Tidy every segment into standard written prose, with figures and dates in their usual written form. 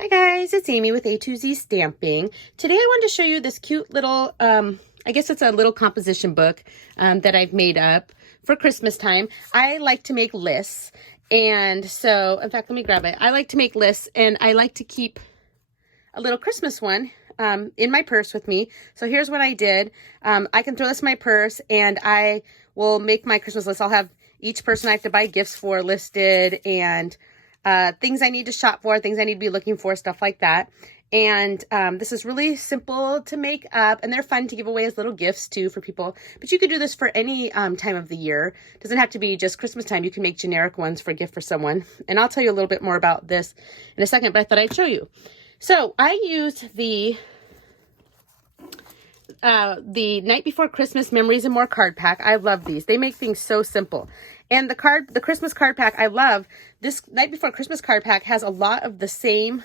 Hi guys, it's Amy with A2Z Stamping. Today I wanted to show you this cute little, I guess it's a little composition book that I've made up for Christmas time. I like to make lists, and so, in fact, let me grab it. I like to make lists, and I like to keep a little Christmas one in my purse with me. So here's what I did. I can throw this in my purse, and I will make my Christmas list. I'll have each person I have to buy gifts for listed, and things I need to shop for, things I need to be looking for, stuff like that. And this is really simple to make up, and they're fun to give away as little gifts too for people. But you could do this for any time of the year. It doesn't have to be just Christmas time. You can make generic ones for a gift for someone. And I'll tell you a little bit more about this in a second, but I thought I'd show you. So I used the Night Before Christmas Memories and More card pack. I love these. They make things so simple. And the Christmas card pack, I love. This Night Before Christmas card pack has a lot of the same,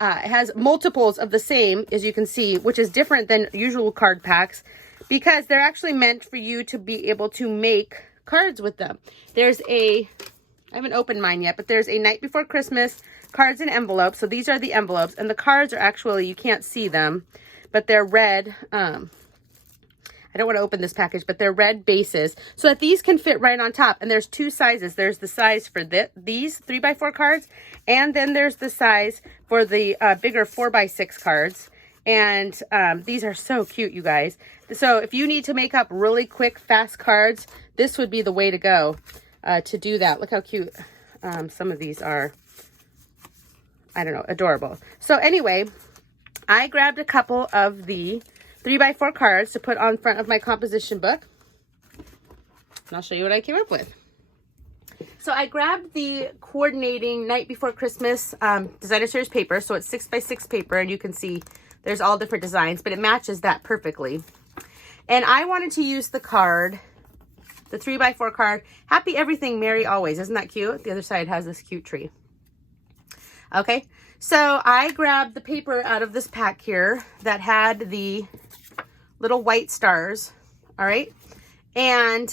it has multiples of the same, as you can see, which is different than usual card packs because they're actually meant for you to be able to make cards with them. There's I haven't opened mine yet, but there's a Night Before Christmas cards and envelopes. So these are the envelopes, and the cards are actually, you can't see them, but they're red. I don't want to open this package, but they're red bases so that these can fit right on top. And there's two sizes. There's the size for these 3x4 cards, and then there's the size for the bigger 4x6 cards. And these are so cute, you guys. So if you need to make up really quick, fast cards, this would be the way to go to do that. Look how cute some of these are. I don't know, adorable. So anyway, I grabbed a couple of the 3x4 cards to put on front of my composition book. And I'll show you what I came up with. So I grabbed the coordinating Night Before Christmas Designer Series paper. So it's 6x6 paper, and you can see there's all different designs, but it matches that perfectly. And I wanted to use the card, the 3x4 card, Happy Everything, Merry Always. Isn't that cute? The other side has this cute tree. Okay, so I grabbed the paper out of this pack here that had the little white stars, all right? And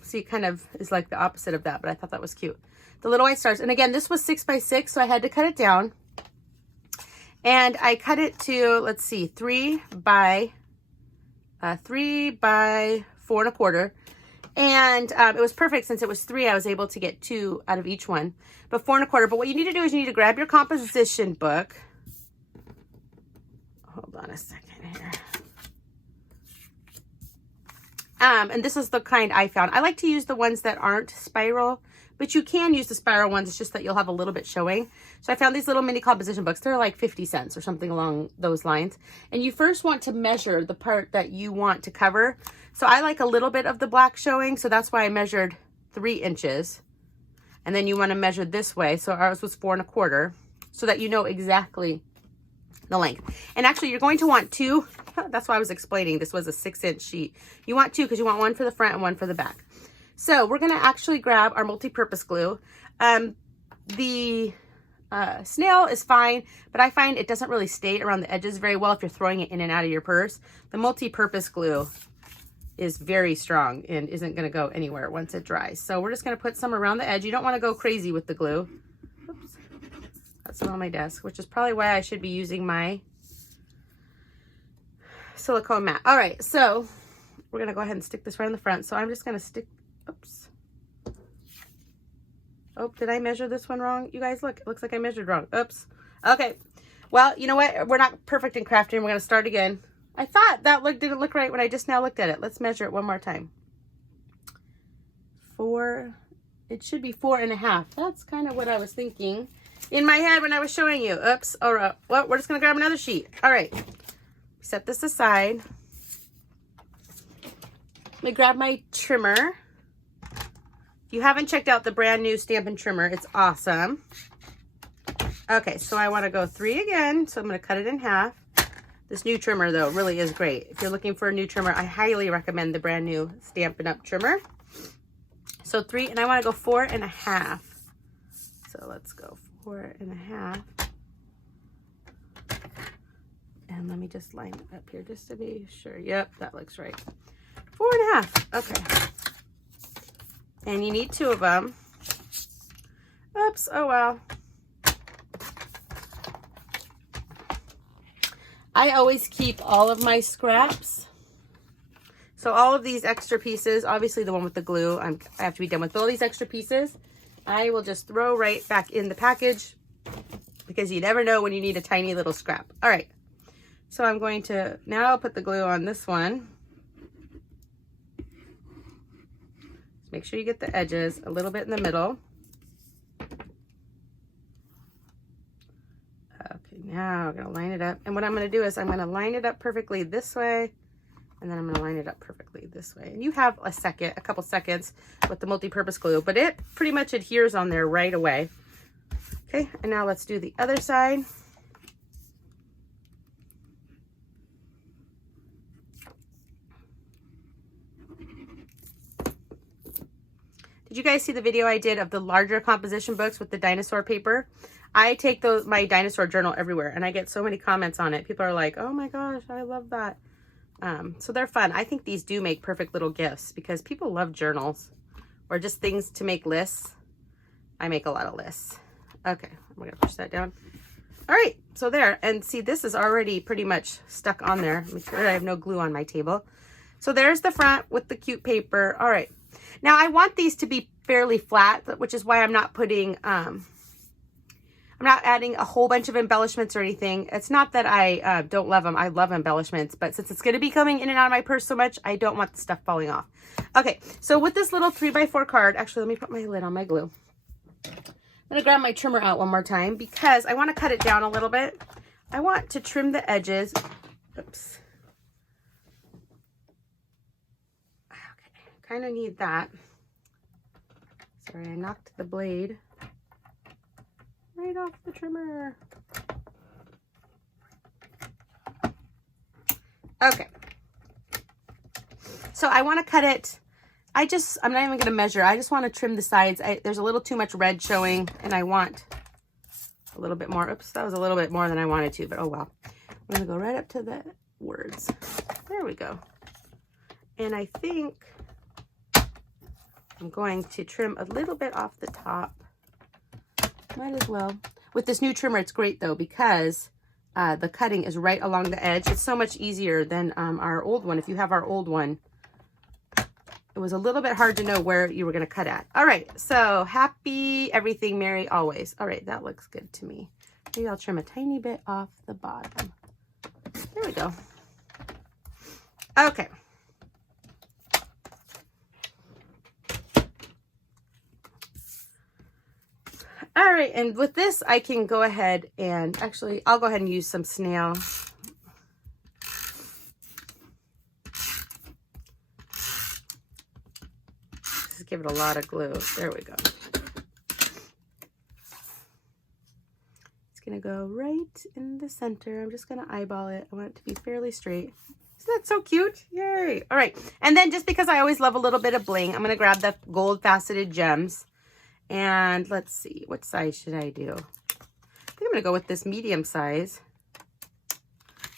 see, it kind of is like the opposite of that, but I thought that was cute. The little white stars. And again, this was 6x6, so I had to cut it down. And I cut it to, let's see, 3 by 4.25. And it was perfect since it was 3. I was able to get 2 out of each one, but 4.25. But what you need to do is you need to grab your composition book. Hold on a second here. And this is the kind I found. I like to use the ones that aren't spiral, but you can use the spiral ones. It's just that you'll have a little bit showing. So I found these little mini composition books. They're like 50 cents or something along those lines. And you first want to measure the part that you want to cover. So I like a little bit of the black showing. So that's why I measured 3 inches. And then you want to measure this way. So ours was 4.25, so that you know exactly the length. And actually you're going to want 2. That's why I was explaining this was a 6-inch sheet. You want 2 because you want one for the front and one for the back. So we're going to actually grab our multi-purpose glue. The snail is fine, but I find it doesn't really stay around the edges very well if you're throwing it in and out of your purse. The multi-purpose glue is very strong and isn't going to go anywhere once it dries. So we're just going to put some around the edge. You don't want to go crazy with the glue. Oops. Got some on my desk, which is probably why I should be using my silicone mat. All right, so we're going to go ahead and stick this right in the front. So I'm just going to stick, oops. Oh, did I measure this one wrong? You guys, look, it looks like I measured wrong. Oops. Okay. Well, you know what? We're not perfect in crafting. We're going to start again. I thought that didn't look right when I just now looked at it. Let's measure it one more time. 4, it should be 4.5. That's kind of what I was thinking in my head when I was showing you. Oops. All right. Well, we're just going to grab another sheet. All right. Set this aside. Let me grab my trimmer. If you haven't checked out the brand new Stampin' trimmer, it's awesome. Okay, so I want to go 3 again, so I'm going to cut it in half. This new trimmer, though, really is great. If you're looking for a new trimmer, I highly recommend the brand new Stampin' Up! Trimmer. So 3, and I want to go 4.5. So let's go 4.5. And let me just line it up here just to be sure. Yep, that looks right. 4.5. Okay. And you need 2 of them. Oops. Oh, well. I always keep all of my scraps. So all of these extra pieces, obviously the one with the glue, I have to be done with. But all these extra pieces, I will just throw right back in the package because you never know when you need a tiny little scrap. All right, so I'm going to now put the glue on this one. Make sure you get the edges a little bit in the middle. Okay, now I'm gonna line it up. And what I'm gonna do is I'm gonna line it up perfectly this way, and then I'm gonna line it up perfectly this way. And you have a couple seconds with the multi-purpose glue, but it pretty much adheres on there right away. Okay, and now let's do the other side. Did you guys see the video I did of the larger composition books with the dinosaur paper? I take my dinosaur journal everywhere, and I get so many comments on it. People are like, oh my gosh, I love that. So they're fun. I think these do make perfect little gifts because people love journals or just things to make lists. I make a lot of lists. Okay, I'm gonna push that down. All right, so there, and see, this is already pretty much stuck on there. Make sure I have no glue on my table. So there's the front with the cute paper. All right, now I want these to be fairly flat, which is why I'm not putting, I'm not adding a whole bunch of embellishments or anything. It's not that I don't love them. I love embellishments, but since it's gonna be coming in and out of my purse so much, I don't want the stuff falling off. Okay, so with this little 3x4 card, actually, let me put my lid on my glue. I'm gonna grab my trimmer out one more time because I wanna cut it down a little bit. I want to trim the edges. Oops. Okay, kind of need that. Sorry, I knocked the blade right off the trimmer. Okay. So I want to cut it. I'm not even going to measure. I just want to trim the sides. There's a little too much red showing, and I want a little bit more. Oops, that was a little bit more than I wanted to, but oh well. I'm going to go right up to the words. There we go. And I think I'm going to trim a little bit off the top. Might as well. With this new trimmer, it's great though because the cutting is right along the edge. It's so much easier than our old one. If you have our old one, it was a little bit hard to know where you were going to cut at. All right, so happy everything, merry always. All right, that looks good to me. Maybe I'll trim a tiny bit off the bottom. There we go. Okay. All right, and with this, I can go ahead and actually, I'll go ahead and use some snail. Just give it a lot of glue. There we go. It's gonna go right in the center. I'm just gonna eyeball it. I want it to be fairly straight. Isn't that so cute? Yay. All right, and then just because I always love a little bit of bling, I'm gonna grab the gold faceted gems. And let's see, what size should I do? I think I'm gonna go with this medium size.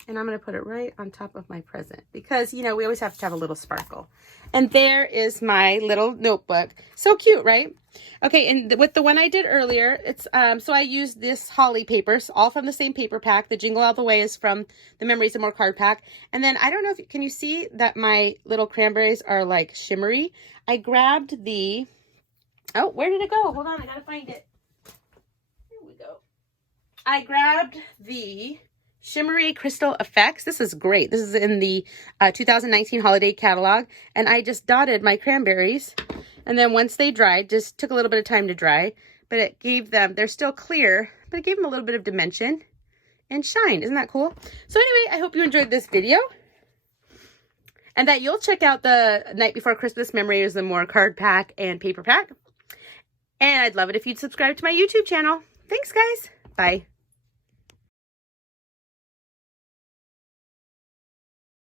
And I'm gonna put it right on top of my present because, you know, we always have to have a little sparkle. And there is my little notebook. So cute, right? Okay, and with the one I did earlier, it's so I used this holly papers, all from the same paper pack. The Jingle All the Way is from the Memories and More card pack. And then I don't know if, can you see that my little cranberries are like shimmery? I grabbed the, oh, where did it go? Hold on, I gotta find it. Here we go. I grabbed the Shimmery Crystal Effects. This is great. This is in the 2019 holiday catalog. And I just dotted my cranberries. And then once they dried, just took a little bit of time to dry. But it gave them, they're still clear, but it gave them a little bit of dimension and shine. Isn't that cool? So anyway, I hope you enjoyed this video. And that you'll check out the Night Before Christmas Memories and More card pack and paper pack. And I'd love it if you'd subscribe to my YouTube channel. Thanks, guys. Bye.